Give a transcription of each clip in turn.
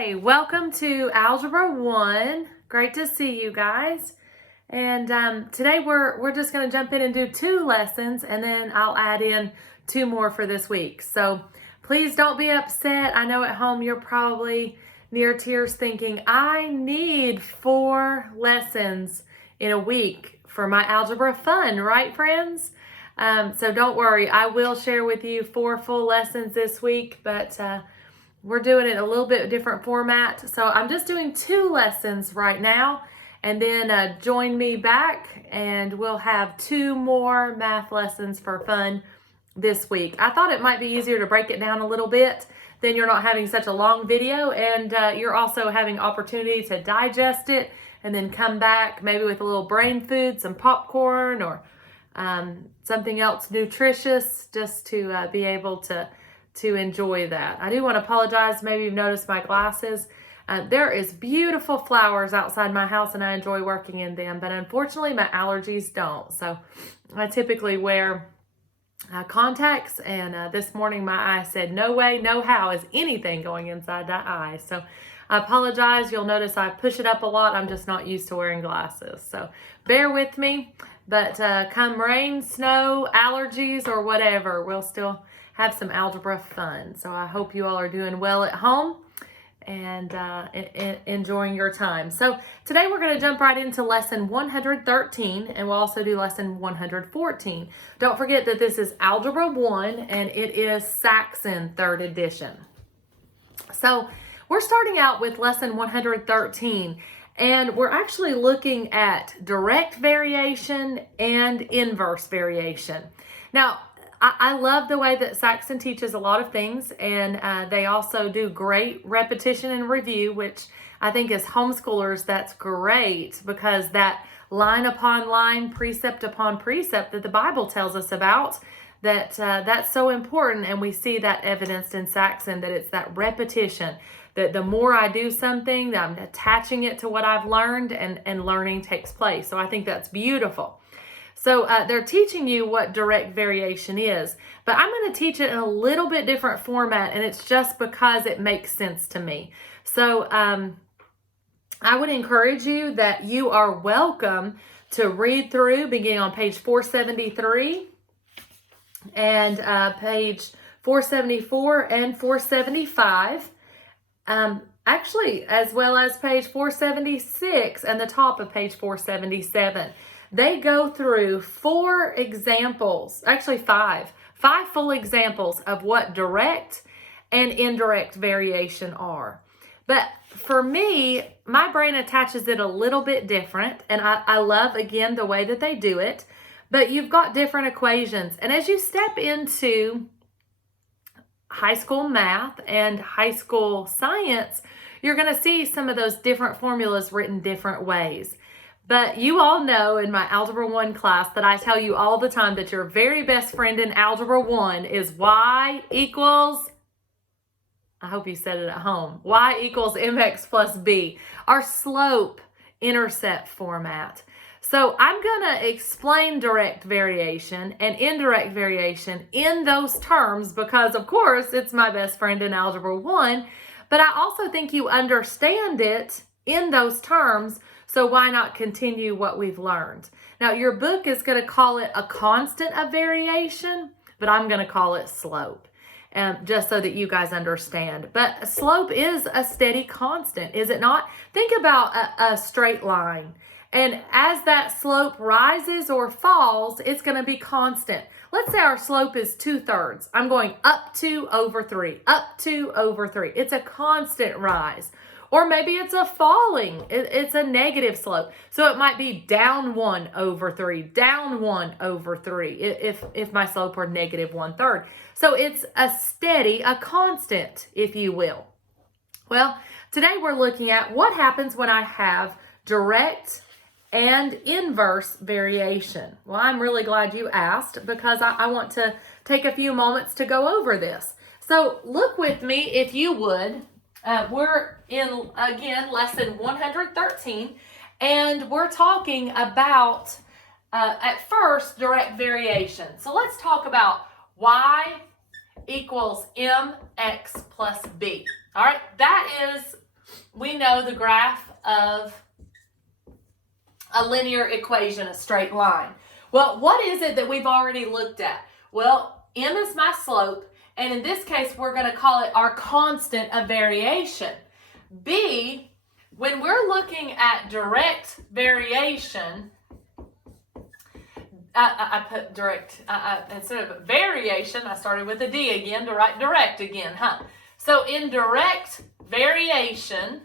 Hi, welcome to Algebra 1. Great to see you guys. And today we're just going to jump in and do 2 lessons, and then I'll add in 2 more for this week. So please don't be upset. I know at home you're probably near tears thinking, I need 4 lessons in a week for my algebra fun, right, friends? So don't worry, I will share with you 4 full lessons this week, but we're doing it a little bit different format. So I'm just doing 2 lessons right now, and then join me back and we'll have 2 more math lessons for fun this week. I thought it might be easier to break it down a little bit, then you're not having such a long video, and you're also having opportunity to digest it and then come back maybe with a little brain food, some popcorn or something else nutritious, just to be able to enjoy that. I do want to apologize. Maybe you've noticed my glasses. There is beautiful flowers outside my house and I enjoy working in them, but unfortunately my allergies don't. So I typically wear contacts, and this morning my eye said, no way, no how is anything going inside that eye. So I apologize. You'll notice I push it up a lot. I'm just not used to wearing glasses. So bear with me, but come rain, snow, allergies, or whatever, we'll still have some algebra fun. So I hope you all are doing well at home and enjoying your time. So today we're going to jump right into lesson 113, and we'll also do lesson 114. Don't forget that this is Algebra 1 and it is Saxon 3rd edition. So we're starting out with lesson 113, and we're actually looking at direct variation and inverse variation. Now, I love the way that Saxon teaches a lot of things, and they also do great repetition and review, which I think as homeschoolers, that's great, because that line upon line, precept upon precept that the Bible tells us about, that's so important, and we see that evidenced in Saxon, that it's that repetition, that the more I do something, I'm attaching it to what I've learned, and learning takes place. So I think that's beautiful. So they're teaching you what direct variation is, but I'm going to teach it in a little bit different format, and it's just because it makes sense to me. So I would encourage you that you are welcome to read through beginning on page 473 and page 474 and 475. Actually, as well as page 476 and the top of page 477. They go through 4 examples, actually 5 full examples of what direct and indirect variation are. But for me, my brain attaches it a little bit different, and I love, again, the way that they do it. But you've got different equations, and as you step into high school math and high school science, you're going to see some of those different formulas written different ways. But you all know in my Algebra 1 class that I tell you all the time that your very best friend in Algebra 1 is y equals, I hope you said it at home, y equals mx plus b, our slope intercept format. So I'm going to explain direct variation and indirect variation in those terms because, of course, it's my best friend in Algebra 1, but I also think you understand it in those terms. So why not continue what we've learned? Now, your book is going to call it a constant of variation, but I'm going to call it slope, just so that you guys understand. But slope is a steady constant, is it not? Think about a straight line. And as that slope rises or falls, it's going to be constant. Let's say our slope is 2/3. I'm going up 2 over 3, up 2 over 3. It's a constant rise. Or maybe it's a falling, it's a negative slope. So it might be down 1 over 3, down 1 over 3, if my slope were negative 1/3. So it's a steady, a constant, if you will. Well, today we're looking at what happens when I have direct and inverse variation. Well, I'm really glad you asked, because I want to take a few moments to go over this. So look with me, if you would. We're in, again, lesson 113, and we're talking about, at first, direct variation. So let's talk about y equals mx plus b. All right, that is we know the graph of a linear equation, a straight line. Well, what is it that we've already looked at? Well, m is my slope, and in this case, we're going to call it our constant of variation. B, when we're looking at direct variation, I put direct, instead of variation, I started with a D again to write direct again, So in direct variation,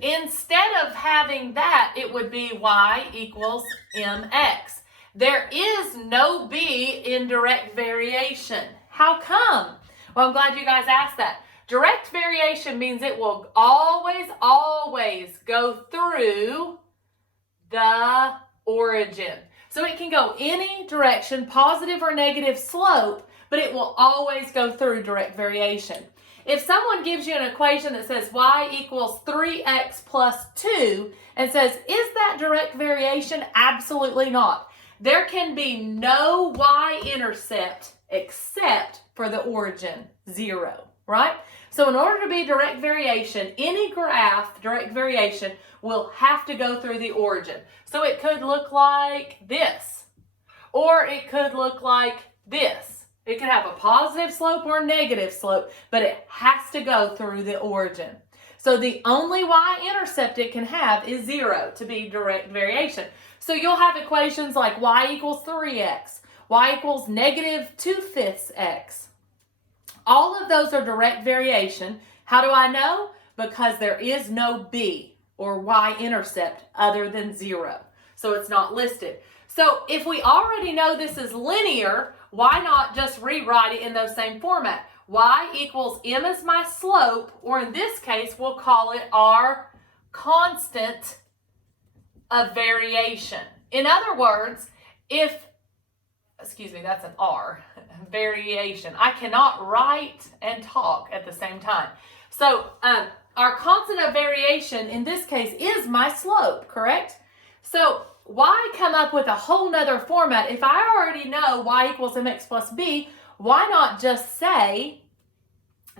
instead of having that, it would be y equals mx. There is no b in direct variation. How come? Well, I'm glad you guys asked that. Direct variation means it will always go through the origin. So it can go any direction, positive or negative slope, but it will always go through direct variation. If someone gives you an equation that says y equals 3x plus 2 and says, is that direct variation? Absolutely not. There can be no y-intercept except for the origin, 0, right? So in order to be direct variation, any graph, direct variation, will have to go through the origin. So it could look like this, or it could look like this. It could have a positive slope or a negative slope, but it has to go through the origin. So the only y-intercept it can have is 0 to be direct variation. So you'll have equations like y equals 3x, y equals negative 2/5 x. All of those are direct variation. How do I know? Because there is no b or y-intercept other than 0. So it's not listed. So if we already know this is linear, why not just rewrite it in those same format? Y equals m is my slope, or in this case, we'll call it our constant of variation. In other words, that's an R, variation. I cannot write and talk at the same time. So our constant of variation in this case is my slope, correct? So why come up with a whole nother format? If I already know y equals mx plus b, why not just say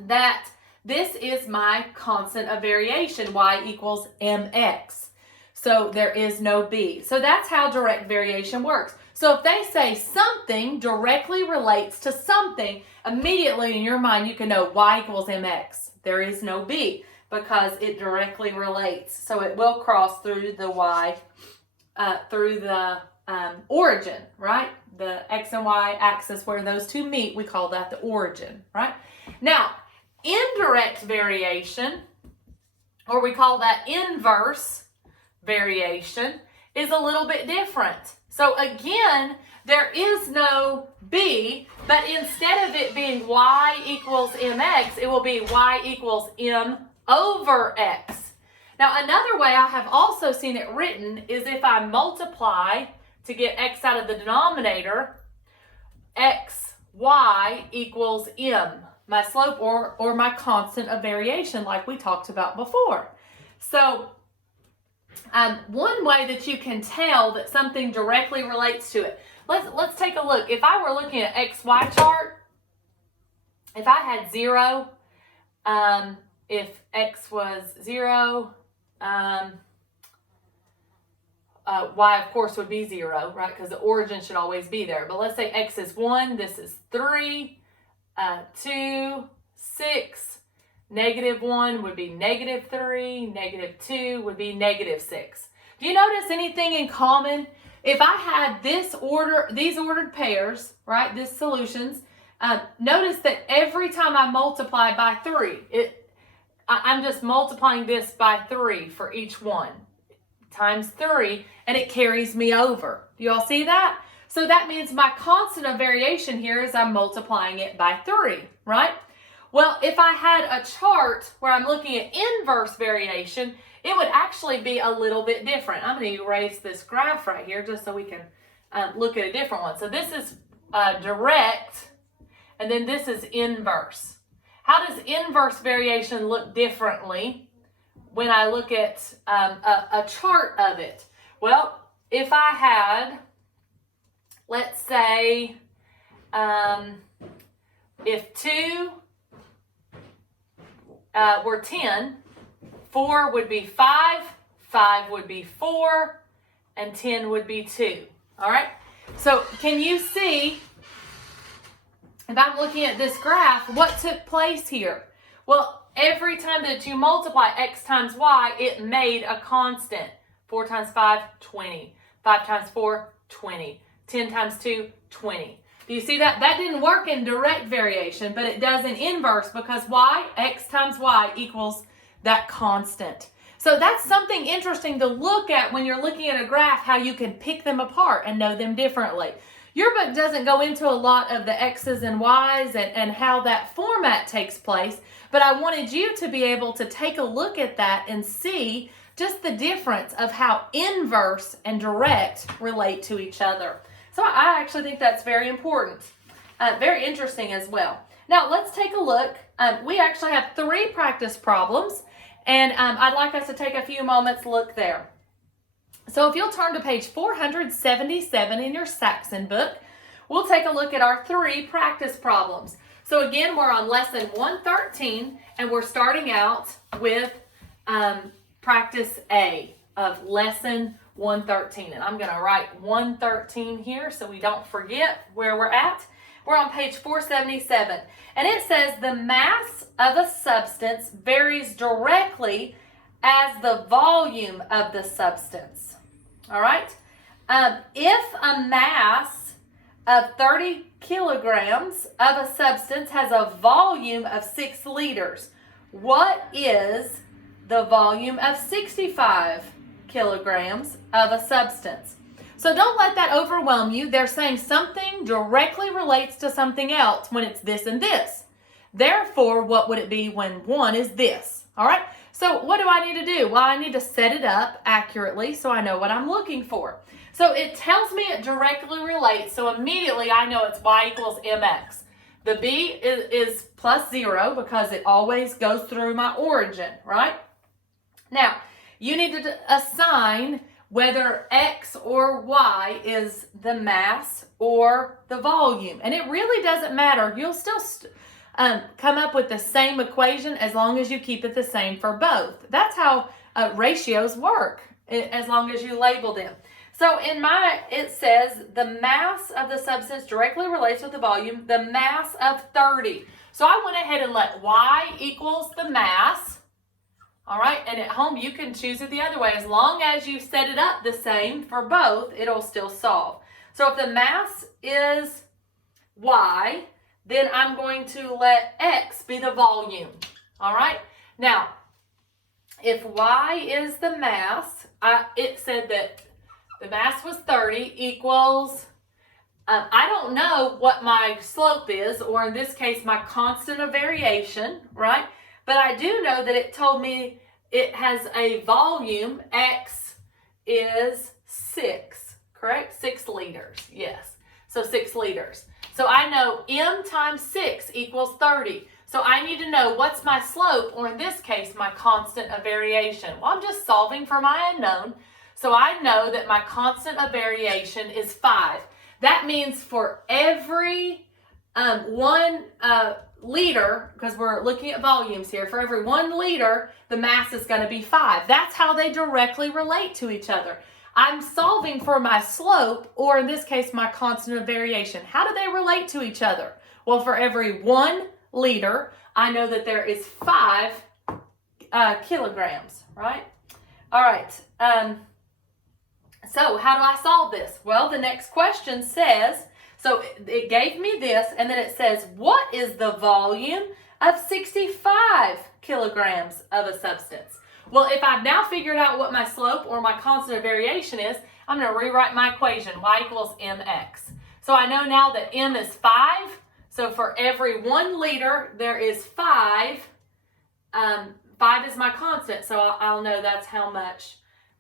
that this is my constant of variation, y equals mx. So there is no b. So that's how direct variation works. So if they say something directly relates to something, immediately in your mind you can know y equals mx. There is no b because it directly relates. So it will cross through the y, through the origin, right? The x and y axis where those two meet, we call that the origin, right? Now, indirect variation, or we call that inverse variation, is a little bit different. So again, there is no b, but instead of it being y equals mx, it will be y equals m over x. Now another way I have also seen it written is if I multiply to get x out of the denominator, x, y equals m, my slope or my constant of variation like we talked about before. So one way that you can tell that something directly relates to it, let's take a look. If I were looking at XY chart, if I had 0, if x was 0, y of course would be 0, right? Because the origin should always be there. But let's say x is 1, this is 3, 2, 6, -1 would be -3, -2 would be -6. Do you notice anything in common? If I had these ordered pairs, right, these solutions, notice that every time I multiply by 3, I'm just multiplying this by 3 for each one, times 3, and it carries me over. Do you all see that? So that means my constant of variation here is I'm multiplying it by 3, right? Well, if I had a chart where I'm looking at inverse variation, it would actually be a little bit different. I'm going to erase this graph right here just so we can look at a different one. So this is direct, and then this is inverse. How does inverse variation look differently when I look at a chart of it? Well, if I had, let's say, if 2 were 10 4 would be 5, 5 would be 4, and 10 would be 2. All right? So can you see, if I'm looking at this graph, what took place here? Well, every time that you multiply x times y, it made a constant. 4 times 5, 20. 5 times 4, 20. 10 times 2, 20. Do you see that? That didn't work in direct variation, but it does in inverse because y, x times y equals that constant. So that's something interesting to look at when you're looking at a graph, how you can pick them apart and know them differently. Your book doesn't go into a lot of the x's and y's and how that format takes place, but I wanted you to be able to take a look at that and see just the difference of how inverse and direct relate to each other. So I actually think that's very important, very interesting as well. Now let's take a look. We actually have 3 practice problems, and I'd like us to take a few moments to look there. So if you'll turn to page 477 in your Saxon book, we'll take a look at our 3 practice problems. So again, we're on lesson 113, and we're starting out with practice A of lesson 113. And I'm going to write 113 here so we don't forget where we're at. We're on page 477. And it says the mass of a substance varies directly as the volume of the substance. All right? If a mass of 30 kilograms of a substance has a volume of 6 liters, what is the volume of 65 kilograms of a substance? So don't let that overwhelm you. They're saying something directly relates to something else when it's this and this. Therefore, what would it be when one is this? All right? So what do I need to do? Well, I need to set it up accurately so I know what I'm looking for. So it tells me it directly relates, so immediately I know it's y equals mx. The b is plus 0 because it always goes through my origin, right? Now, you need to assign whether x or y is the mass or the volume. And it really doesn't matter. You'll still come up with the same equation as long as you keep it the same for both. That's how ratios work, as long as you label them. So it says the mass of the substance directly relates with the volume, the mass of 30. So I went ahead and let y equals the mass. All right, and at home you can choose it the other way. As long as you set it up the same for both, it'll still solve. So if the mass is y, then I'm going to let x be the volume. All right, now if y is the mass, it said that the mass was 30 equals, I don't know what my slope is, or in this case, my constant of variation, right? But I do know that it told me it has a volume, x is 6, correct? 6 liters, yes. So 6 liters. So I know m times 6 equals 30. So I need to know what's my slope, or in this case, my constant of variation. Well, I'm just solving for my unknown. So I know that my constant of variation is 5. That means for every 1 liter, because we're looking at volumes here, for every 1 liter, the mass is going to be 5. That's how they directly relate to each other. I'm solving for my slope, or in this case, my constant of variation. How do they relate to each other? Well, for every 1 liter, I know that there is 5 kilograms, right? All right. So how do I solve this? Well, the next question says, so it gave me this, and then it says, what is the volume of 65 kilograms of a substance? Well, if I've now figured out what my slope or my constant of variation is, I'm going to rewrite my equation, y equals mx. So I know now that m is 5. So for every 1 liter, there is 5. 5 is my constant, so I'll know that's how much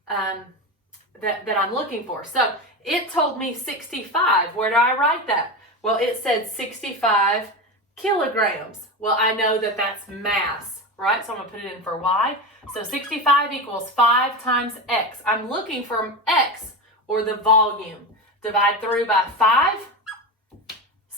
that I'm looking for. So it told me 65. Where do I write that? Well, it said 65 kilograms. Well, I know that that's mass, right? So I'm going to put it in for y. So 65 equals 5 times x. I'm looking for x, or the volume. Divide through by 5.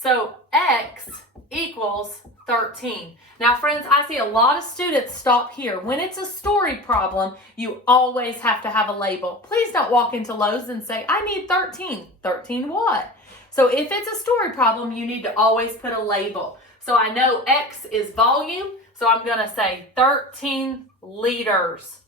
So x equals 13. Now, friends, I see a lot of students stop here. When it's a story problem, you always have to have a label. Please don't walk into Lowe's and say, I need 13. 13 what? So if it's a story problem, you need to always put a label. So I know x is volume, so I'm going to say 13 liters.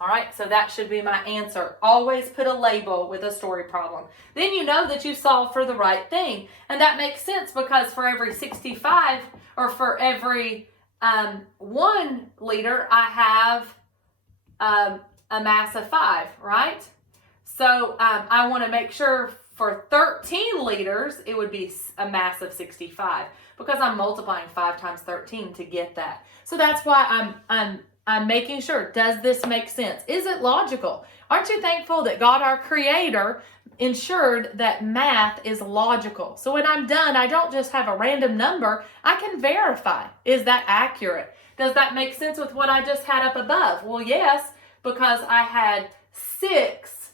All right, so that should be my answer. Always put a label with a story problem. Then you know that you solved for the right thing. And that makes sense because for every 65 or for every 1 liter, I have a mass of 5, right? So I want to make sure for 13 liters, it would be a mass of 65 because I'm multiplying 5 times 13 to get that. So that's why I'm making sure, does this make sense? Is it logical? Aren't you thankful that God, our creator, ensured that math is logical? So when I'm done, I don't just have a random number. I can verify. Is that accurate? Does that make sense with what I just had up above? Well, yes, because I had 6.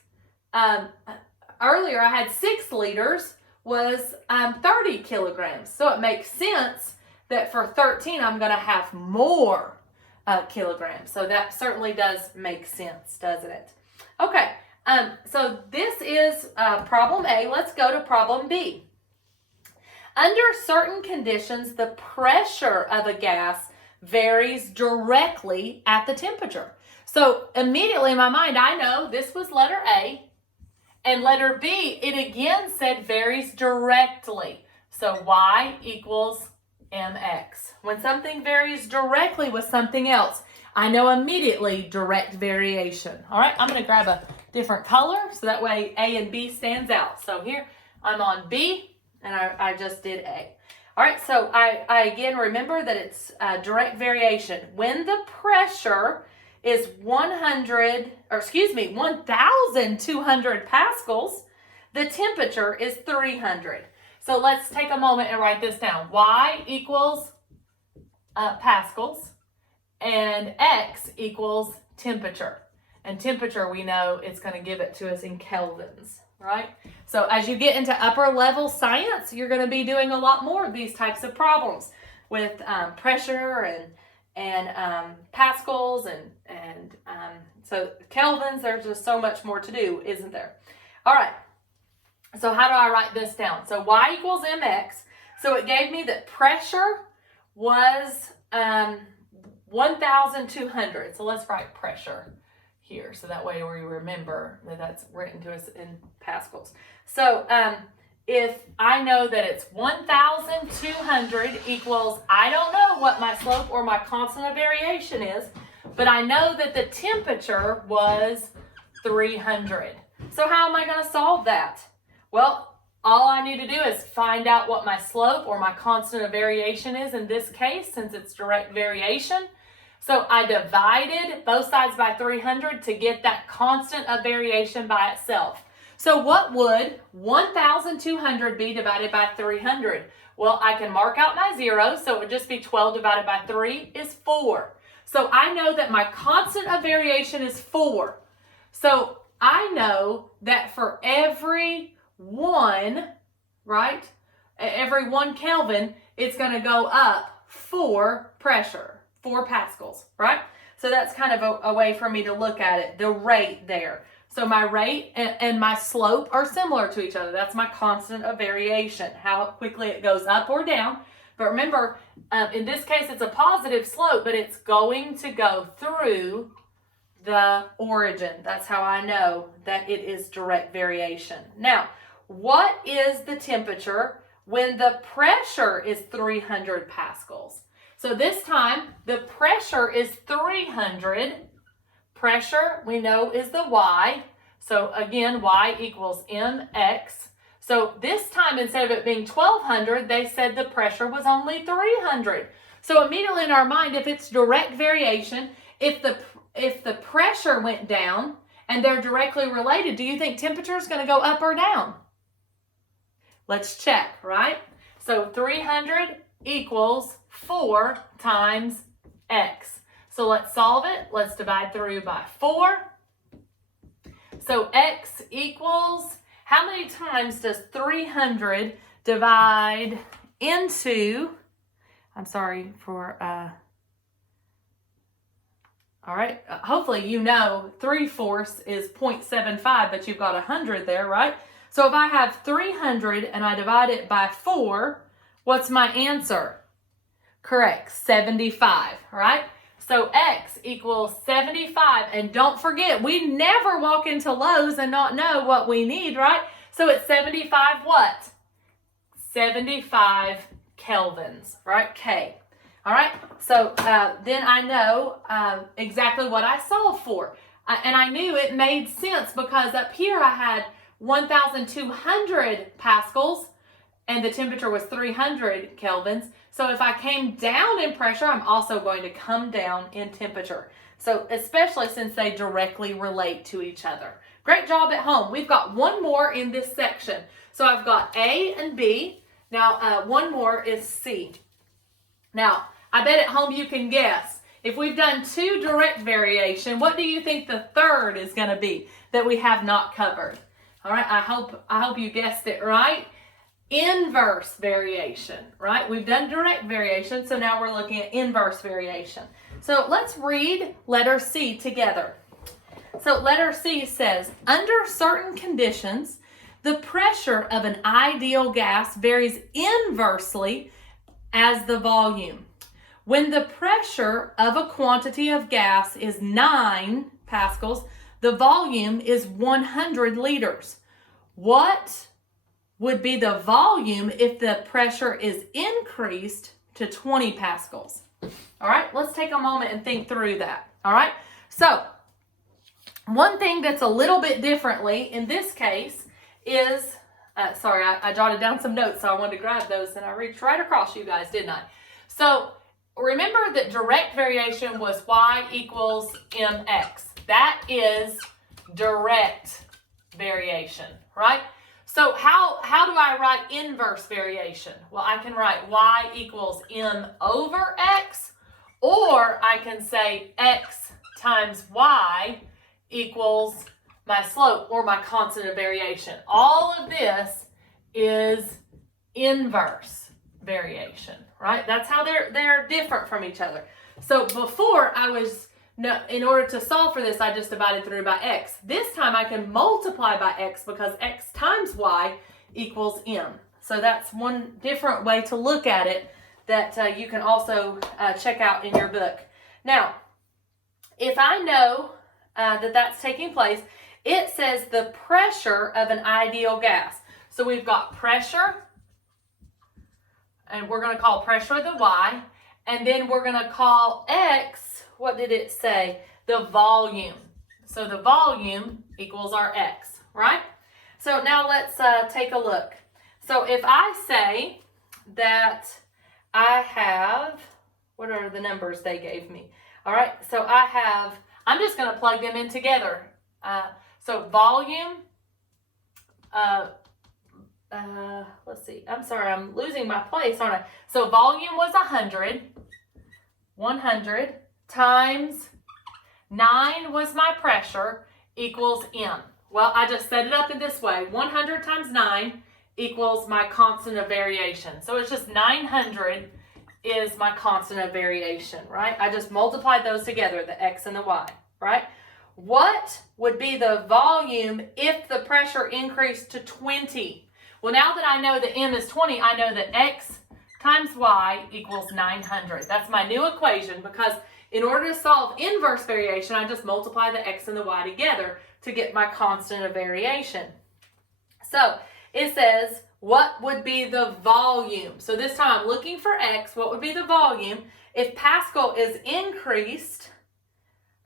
Earlier, I had 6 liters was 30 kilograms. So it makes sense that for 13, I'm going to have more kilograms. So that certainly does make sense, doesn't it? Okay, so this is problem A. Let's go to problem B. Under certain conditions, the pressure of a gas varies directly at the temperature. So immediately in my mind, I know this was letter A, and letter B, it again said varies directly. So Y equals mx. When something varies directly with something else, I know immediately direct variation. All right, I'm going to grab a different color so that way A and B stands out. So here I'm on B and I just did A. All right, so I again remember that it's direct variation. When the pressure is 1,200 pascals, the temperature is 300. So let's take a moment and write this down. Y equals pascals and X equals temperature. And temperature, we know it's going to give it to us in kelvins, right? So as you get into upper level science, you're going to be doing a lot more of these types of problems with pressure and pascals and so kelvins. There's just so much more to do, isn't there? All right. So how do I write this down? So Y equals mx. So it gave me that pressure was 1,200. So let's write pressure here. So that way we remember that that's written to us in pascals. So if I know that it's 1,200 equals, I don't know what my slope or my constant of variation is, but I know that the temperature was 300. So how am I going to solve that? Well, all I need to do is find out what my slope or my constant of variation is in this case, since it's direct variation. So I divided both sides by 300 to get that constant of variation by itself. So what would 1,200 be divided by 300? Well, I can mark out my zeros, so it would just be 12 divided by 3 is 4. So I know that my constant of variation is 4. So I know that for every 1, right, every 1 Kelvin, it's going to go up 4 pressure, 4 pascals, right? So that's kind of a way for me to look at it, the rate there. So my rate and my slope are similar to each other. That's my constant of variation, how quickly it goes up or down. But remember, in this case, it's a positive slope, but it's going to go through the origin. That's how I know that it is direct variation. Now, what is the temperature when the pressure is 300 pascals? So this time, the pressure is 300. Pressure, we know, is the Y. So again, Y equals mx. So this time, instead of it being 1,200, they said the pressure was only 300. So immediately in our mind, if it's direct variation, if the pressure went down and they're directly related, do you think temperature is going to go up or down? Let's check, right? So 300 equals 4 times x. So let's solve it. Let's divide through by 4. So x equals, how many times does 300 divide into, I'm sorry for, all right, hopefully you know 3/4 is 0.75, but you've got 100 there, right? So if I have 300 and I divide it by 4, what's my answer? Correct, 75, right? So x equals 75, and don't forget, we never walk into Lowe's and not know what we need, right? So it's 75 what? 75 kelvins, right? K. All right, so then I know exactly what I solved for. And I knew it made sense because up here I had 1,200 pascals and the temperature was 300 kelvins. So if I came down in pressure, I'm also going to come down in temperature. So especially since they directly relate to each other. Great job at home. We've got one more in this section. So I've got A and B. Now one more is C. Now, I bet at home you can guess. If we've done 2 direct variation, what do you think the third is going to be that we have not covered? All right, I hope you guessed it right. Inverse variation, right? We've done direct variation, so now we're looking at inverse variation. So let's read letter C together. So letter C says, under certain conditions, the pressure of an ideal gas varies inversely as the volume. When the pressure of a quantity of gas is 9 pascals, the volume is 100 liters. What would be the volume if the pressure is increased to 20 pascals? All right, let's take a moment and think through that. All right, so one thing that's a little bit differently in this case is, I jotted down some notes, so I wanted to grab those, and I reached right across you guys, didn't I? So remember that direct variation was y equals mx. That is direct variation, right? So how do I write inverse variation? Well, I can write y equals m over x, or I can say x times y equals my slope or my constant of variation. All of this is inverse variation, right? That's how they're different from each other. So before in order to solve for this, I just divided through by x. This time I can multiply by x because x times y equals m. So that's one different way to look at it that you can also check out in your book. Now, if I know that that's taking place, it says the pressure of an ideal gas. So we've got pressure, and we're going to call pressure the y, and then we're going to call x, what did it say? The volume. So the volume equals our x, right? So now let's take a look. So if I say that I have, what are the numbers they gave me? All right, so I'm just going to plug them in together. So volume, let's see, I'm sorry, I'm losing my place, aren't I? So volume was 100 times 9 was my pressure equals m. Well, I just set it up in this way. 100 times 9 equals my constant of variation. So it's just 900 is my constant of variation, right? I just multiplied those together, the x and the y, right? What would be the volume if the pressure increased to 20? Well, now that I know that m is 20, I know that x times y equals 900. That's my new equation, because in order to solve inverse variation, I just multiply the x and the y together to get my constant of variation. So it says, what would be the volume? So this time I'm looking for x. What would be the volume if Pascal is increased,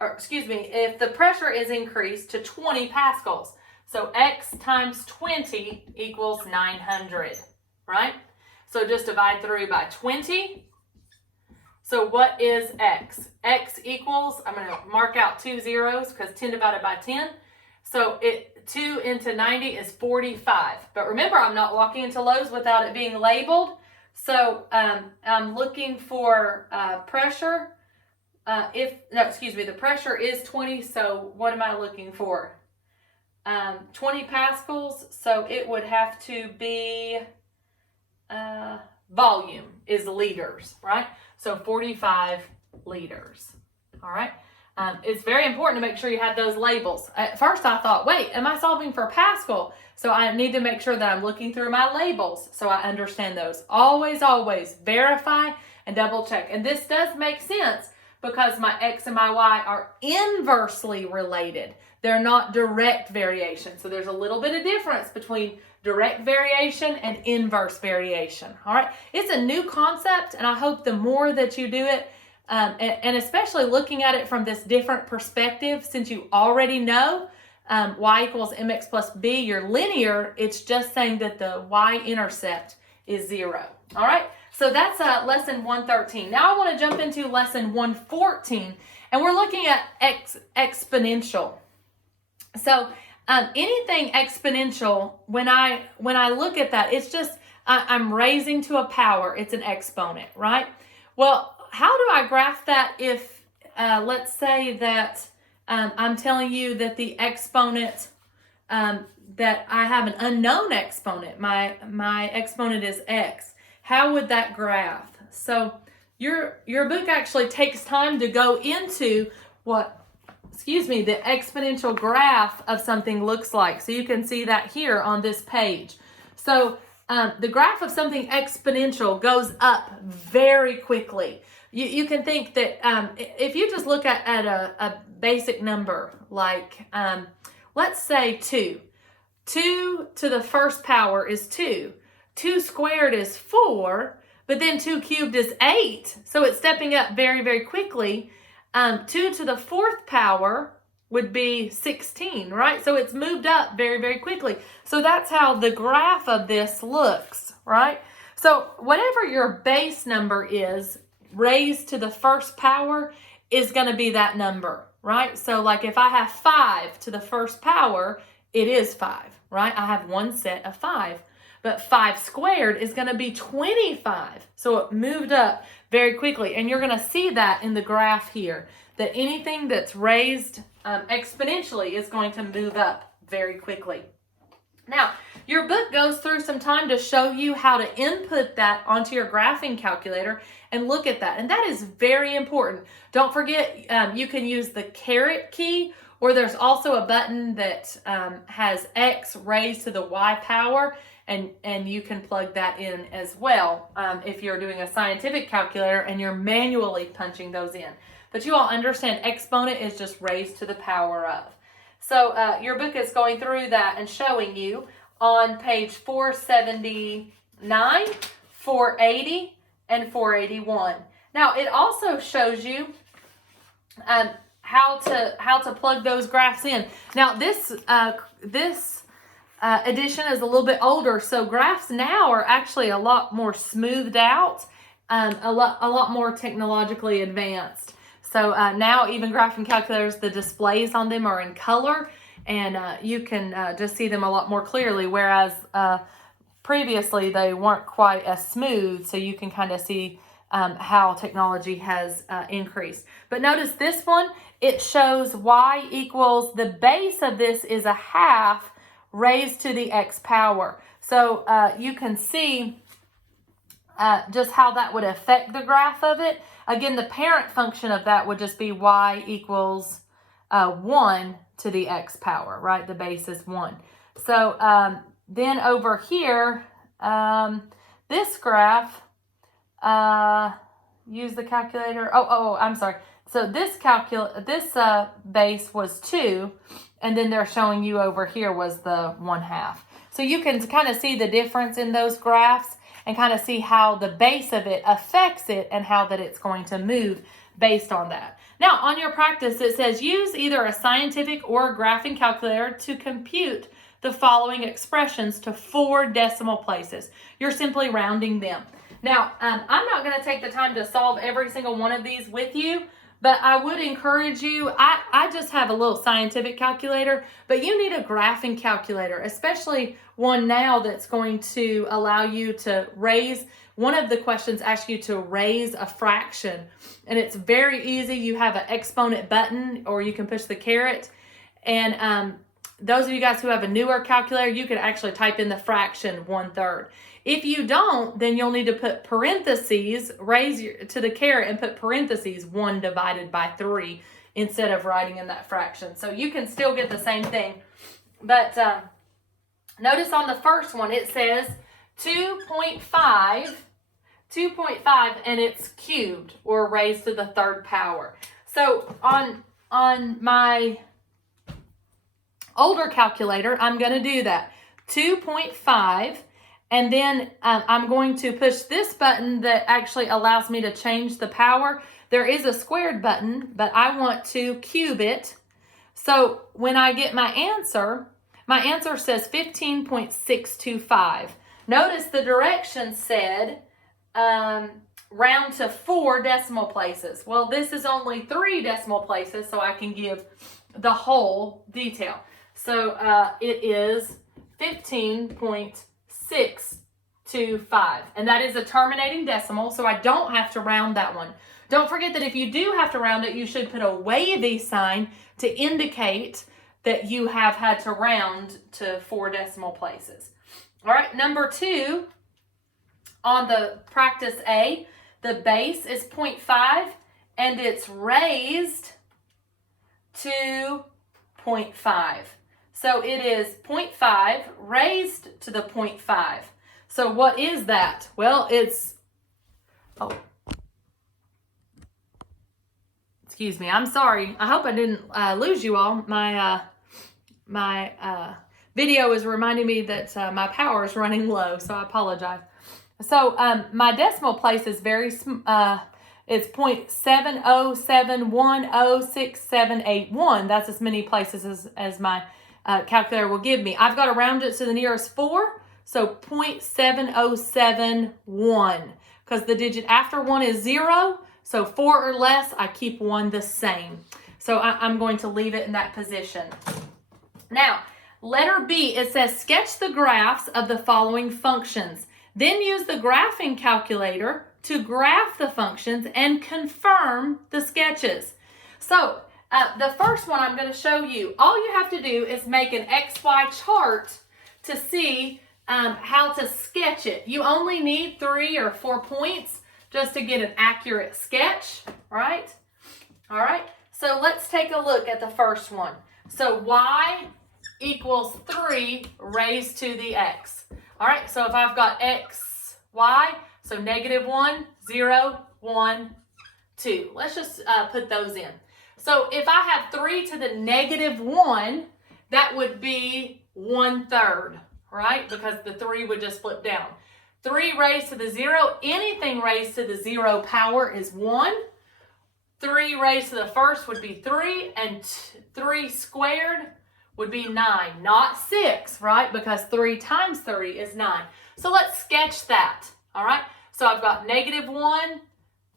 if the pressure is increased to 20 pascals? So x times 20 equals 900, right? So just divide through by 20. So what is x? X equals, I'm going to mark out 2 zeros because 10 divided by 10. So 2 into 90 is 45. But remember, I'm not walking into Lowe's without it being labeled. So I'm looking for pressure. The pressure is 20. So what am I looking for? 20 pascals. So it would have to be volume is liters, right? So 45 liters, all right? It's very important to make sure you have those labels. At first I thought, wait, am I solving for Pascal? So I need to make sure that I'm looking through my labels so I understand those. Always, always verify and double check. And this does make sense because my X and my Y are inversely related. They're not direct variation. So there's a little bit of difference between direct variation and inverse variation. All right. It's a new concept, and I hope the more that you do it, and especially looking at it from this different perspective, since you already know y equals mx plus b, you're linear, it's just saying that the y-intercept is 0. All right. So that's lesson 113. Now I want to jump into lesson 114, and we're looking at exponential. So anything exponential, when I look at that, it's just I'm raising to a power. It's an exponent, right? Well, how do I graph that if let's say that I'm telling you that the exponent that I have an unknown exponent. My exponent is x. How would that graph? So your book actually takes time to go into what the exponential graph of something looks like. So you can see that here on this page. So the graph of something exponential goes up very quickly. You can think that if you just look at a basic number like, let's say 2. 2 to the first power is 2. 2 squared is 4, but then 2 cubed is 8. So it's stepping up very, very quickly. 2 to the fourth power would be 16, right? So it's moved up very, very quickly. So that's how the graph of this looks, right? So whatever your base number is, raised to the first power is going to be that number, right? So like if I have 5 to the first power, it is 5, right? I have one set of 5. But 5 squared is going to be 25. So it moved up very quickly. And you're going to see that in the graph here, that anything that's raised exponentially is going to move up very quickly. Now, your book goes through some time to show you how to input that onto your graphing calculator and look at that. And that is very important. Don't forget, you can use the caret key, or there's also a button that has x raised to the y power. And you can plug that in as well if you're doing a scientific calculator and you're manually punching those in. But you all understand exponent is just raised to the power of. So your book is going through that and showing you on page 479, 480, and 481. Now it also shows you how to plug those graphs in. Now this edition is a little bit older, so graphs now are actually a lot more smoothed out, a lot more technologically advanced. So now even graphing calculators, the displays on them are in color, and you can just see them a lot more clearly, whereas previously they weren't quite as smooth, so you can kind of see how technology has increased. But notice this one, it shows y equals, the base of this is a half raised to the x power. So you can see just how that would affect the graph of it. Again, the parent function of that would just be y equals 1 to the x power, right? The base is 1. So then over here, this graph, use the calculator. I'm sorry. So this base was 2, and then they're showing you over here was the 1/2. So you can kind of see the difference in those graphs and kind of see how the base of it affects it and how that it's going to move based on that. Now, on your practice, it says use either a scientific or a graphing calculator to compute the following expressions to 4 decimal places. You're simply rounding them. Now, I'm not going to take the time to solve every single one of these with you, but I would encourage you, I just have a little scientific calculator, but you need a graphing calculator, especially one now that's going to allow you to raise, one of the questions asks you to raise a fraction, and it's very easy. You have an exponent button, or you can push the caret, and those of you guys who have a newer calculator, you could actually type in the fraction 1/3. If you don't, then you'll need to put parentheses, raise to the caret and put parentheses 1 divided by 3 instead of writing in that fraction. So you can still get the same thing. But notice on the first one, it says 2.5, and it's cubed or raised to the 3rd power. So on my older calculator, I'm going to do that. 2.5, and then I'm going to push this button that actually allows me to change the power. There is a squared button, but I want to cube it. So when I get my answer says 15.625. Notice the direction said round to 4 decimal places. Well, this is only 3 decimal places, so I can give the whole detail. So it is 15.625, and that is a terminating decimal, so I don't have to round that one. Don't forget that if you do have to round it, you should put a wavy sign to indicate that you have had to round to 4 decimal places. All right, number 2, on the practice A, the base is 0.5, and it's raised to 0.5. So it is 0.5 raised to the 0.5. So what is that? Well, it's, excuse me, I'm sorry. I hope I didn't lose you all. My video is reminding me that my power is running low, so I apologize. So my decimal place is very it's 0.707106781. That's as many places as my calculator will give me. I've got to round it to the nearest 4, so 0.7071, because the digit after 1 is 0, so 4 or less, I keep 1 the same. So I'm going to leave it in that position. Now, letter B, it says sketch the graphs of the following functions. Then use the graphing calculator to graph the functions and confirm the sketches. So the first one I'm going to show you, all you have to do is make an XY chart to see how to sketch it. You only need 3 or 4 points just to get an accurate sketch, right? All right, so let's take a look at the first one. So y equals 3 raised to the x. All right, so if I've got x, y, so -1, 0, 1, 2. Let's just put those in. So if I have 3 to the -1, that would be 1/3, right? Because the 3 would just flip down. 3 raised to the 0, anything raised to the 0 power is 1. 3 raised to the first would be 3, and 3 squared would be 9, not 6, right? Because 3 times 3 is 9. So let's sketch that, all right? So I've got -1,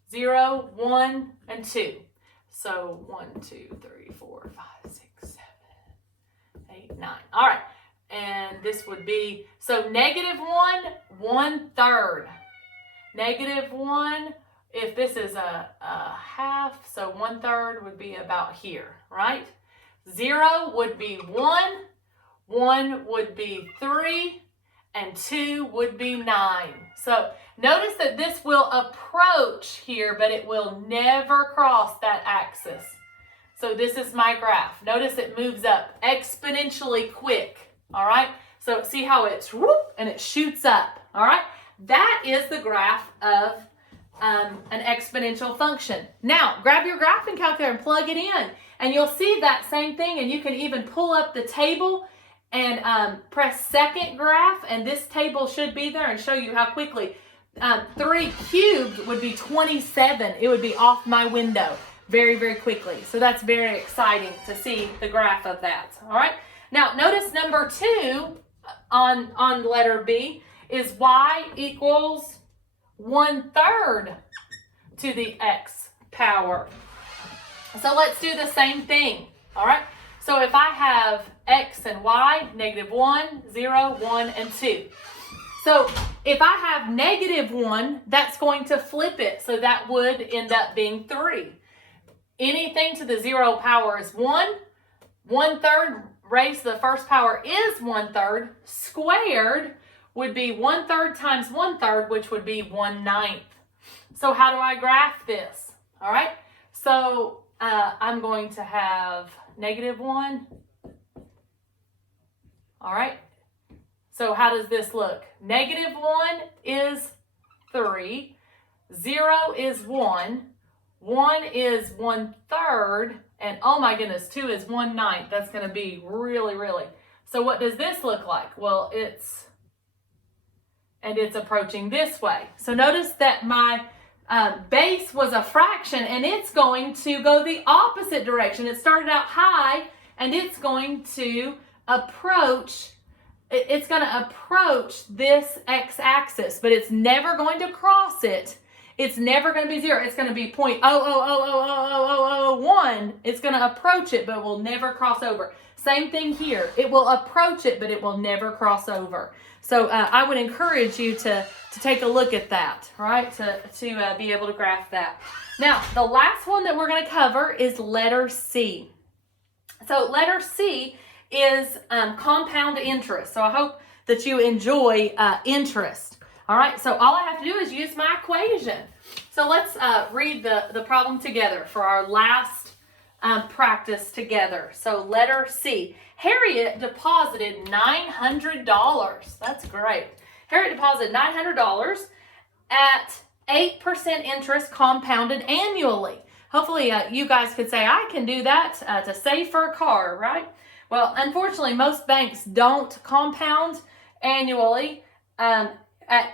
0, 1, and 2. So 1, 2, 3, 4, 5, 6, 7, 8, 9. All right, and this would be, so -1, 1/3. -1, if this is a half, so 1/3 would be about here, right? 0 would be 1, 1 would be 3, and 2 would be 9. So notice that this will approach here, but it will never cross that axis. So this is my graph. Notice it moves up exponentially quick, all right? So see how it's whoop, and it shoots up, all right? That is the graph of an exponential function. Now, grab your graphing calculator and plug it in, and you'll see that same thing, and you can even pull up the table and press second graph, and this table should be there and show you how quickly. 3 cubed would be 27. It would be off my window very, very quickly. So that's very exciting to see the graph of that, all right? Now, notice number 2 on letter B is y equals 1/3 to the x power. So let's do the same thing, all right? So if I have x and y, -1, 0, 1, and 2. So if I have -1, that's going to flip it. So that would end up being 3. Anything to the 0 power is 1. 1/3 raised to the first power is 1/3, squared would be 1/3 times 1/3, which would be 1/9. So how do I graph this? All right, so I'm going to have -1. All right, so how does this look? -1 is 3, 0 is 1, 1 is 1/3, and oh my goodness, 2 is 1/9. That's going to be really. So what does this look like? Well, it's approaching this way. So notice that my base was a fraction, and it's going to go the opposite direction. It started out high, and it's going to approach this x-axis, but it's never going to cross it. It's never going to be 0. It's going to be 0.0000001. It's going to approach it, but it will never cross over. Same thing here. It will approach it, but it will never cross over. So I would encourage you to take a look at that, right? To be able to graph that. Now, the last one that we're going to cover is letter C. So letter C is compound interest. So I hope that you enjoy interest. All right, so all I have to do is use my equation. So let's read the problem together for our last practice together. So letter C. Harriet deposited $900. That's great. Harriet deposited $900 at 8% interest compounded annually. Hopefully you guys could say, I can do that to save for a car, right? Well, unfortunately, most banks don't compound annually at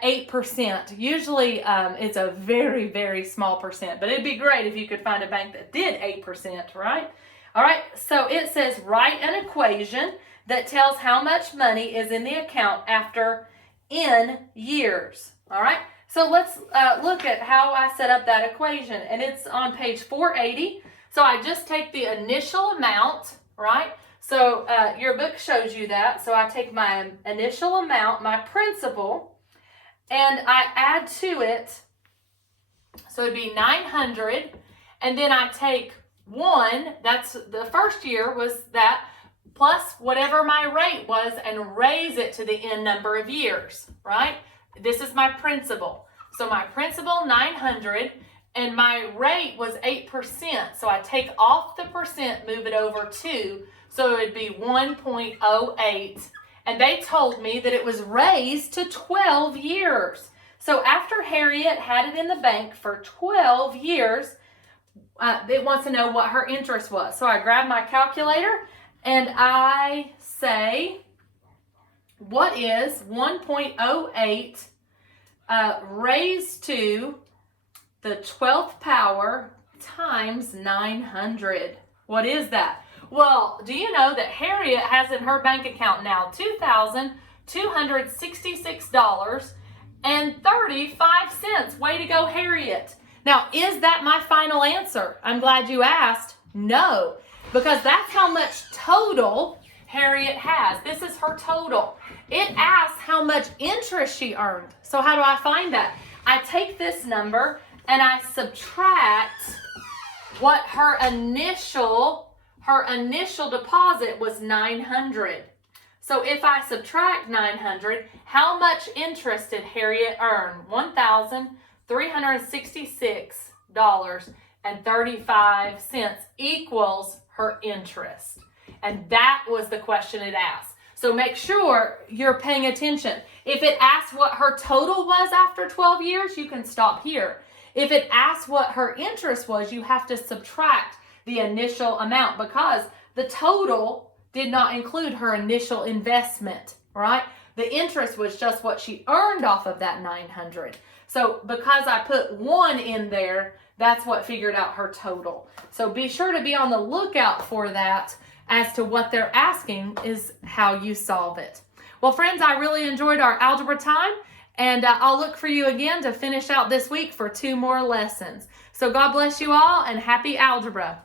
8%. Usually it's a very small percent, but it'd be great if you could find a bank that did 8%, right? All right, so it says write an equation that tells how much money is in the account after n years. All right, so let's look at how I set up that equation, and it's on page 480. So I just take the initial amount, right? So your book shows you that. So I take my initial amount, my principal, and I add to it, so it'd be 900, and then I take 1, that's the first year was that, plus whatever my rate was, and raise it to the n number of years, right? This is my principal. So my principal, 900, and my rate was 8%. So I take off the percent, move it over 2, so it would be 1.08. And they told me that it was raised to 12 years. So after Harriet had it in the bank for 12 years, it wants to know what her interest was. So I grab my calculator and I say, what is 1.08 raised to the 12th power times 900? What is that? Well, do you know that Harriet has in her bank account now $2,266.35. Way to go, Harriet. Now, is that my final answer? I'm glad you asked. No, because that's how much total Harriet has. This is her total. It asks how much interest she earned. So how do I find that? I take this number and I subtract what her initial deposit was, 900. So if I subtract 900, how much interest did Harriet earn? $1,366.35 equals her interest. And that was the question it asked. So make sure you're paying attention. If it asks what her total was after 12 years, you can stop here. If it asks what her interest was, you have to subtract the initial amount, because the total did not include her initial investment, right? The interest was just what she earned off of that 900. So because I put 1 in there, that's what figured out her total. So be sure to be on the lookout for that as to what they're asking is how you solve it. Well, friends, I really enjoyed our algebra time, and I'll look for you again to finish out this week for 2 more lessons. So God bless you all, and happy algebra.